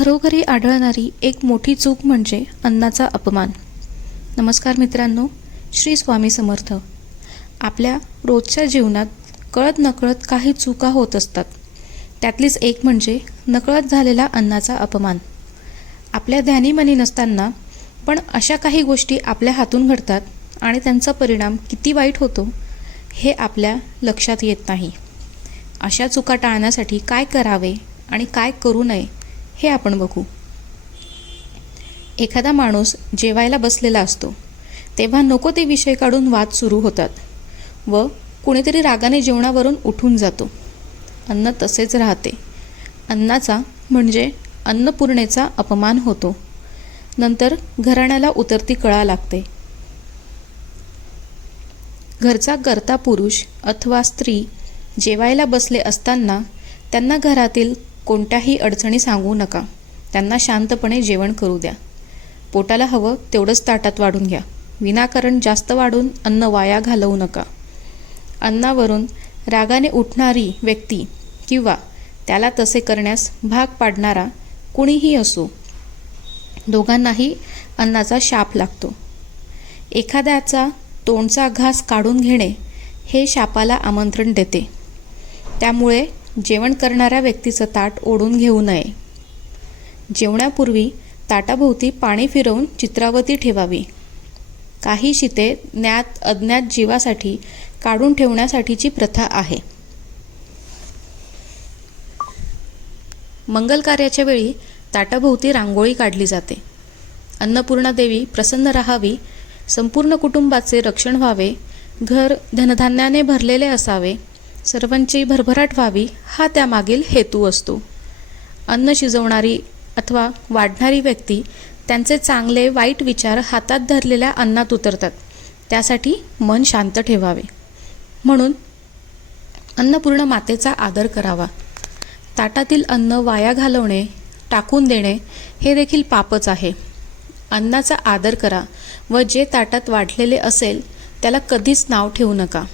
खरोखरी आढळणारी एक मोठी चूक म्हणजे अन्नाचा अपमान. नमस्कार मित्रांनो श्री स्वामी समर्थ. आपल्या रोजच्या जीवनात कळत नकळत काही चुका होत असतात. त्यातलीच एक म्हणजे नकळत झालेला अन्नाचा अपमान. आपल्या ध्यानीमनी नसताना पण अशा काही गोष्टी आपल्या हातून घडतात आणि त्यांचा परिणाम किती वाईट होतो हे आपल्या लक्षात येत नाही. अशा चुका टाळण्यासाठी काय करावे आणि काय करू नये हे आपण बघू. एखादा माणूस जेवायला बसलेला असतो तेव्हा नको ते विषय काढून वाद सुरू होतात व कुणीतरी रागाने जेवणावरून उठून जातो. अन्न तसेच राहते. अन्नाचा म्हणजे अन्नपूर्णेचा अपमान होतो. नंतर घराण्याला उतरती कळा लागते. घरचा करता पुरुष अथवा स्त्री जेवायला बसले असताना त्यांना घरातील कोणत्याही अडचणी सांगू नका. त्यांना शांतपणे जेवण करू द्या. पोटाला हवं तेवढंच ताटात वाढून घ्या. विनाकारण जास्त वाढून अन्न वाया घालवू नका. अन्नावरून रागाने उठणारी व्यक्ती किंवा त्याला तसे करण्यास भाग पाडणारा कुणीही असो दोघांनाही अन्नाचा शाप लागतो. एखाद्याचा तोंडचा घास काढून घेणे हे शापाला आमंत्रण देते. त्यामुळे जेवण करणाऱ्या व्यक्तीचं ताट ओढून घेऊ नये. जेवणापूर्वी ताटाभोवती पाणी फिरवून चित्रावती ठेवावी. काही शिते ज्ञात अज्ञात जीवासाठी काढून ठेवण्यासाठीची प्रथा आहे. मंगल कार्याच्या वेळी ताटाभोवती रांगोळी काढली जाते. अन्नपूर्णा देवी प्रसन्न राहावी संपूर्ण कुटुंबाचे रक्षण व्हावे घर धनधान्याने भरलेले असावे सर्वांची भरभराट व्हावी हा त्यामागील हेतू असतो. अन्न शिजवणारी अथवा वाढणारी व्यक्ती त्यांचे चांगले वाईट विचार हातात धरलेल्या अन्नात उतरतात. त्यासाठी मन शांत ठेवावे. म्हणून अन्नपूर्ण मातेचा आदर करावा. ताटातील अन्न वाया घालवणे टाकून देणे हे देखील पापच आहे. अन्नाचा आदर करा व जे ताटात वाढलेले असेल त्याला कधीच नाव ठेवू नका.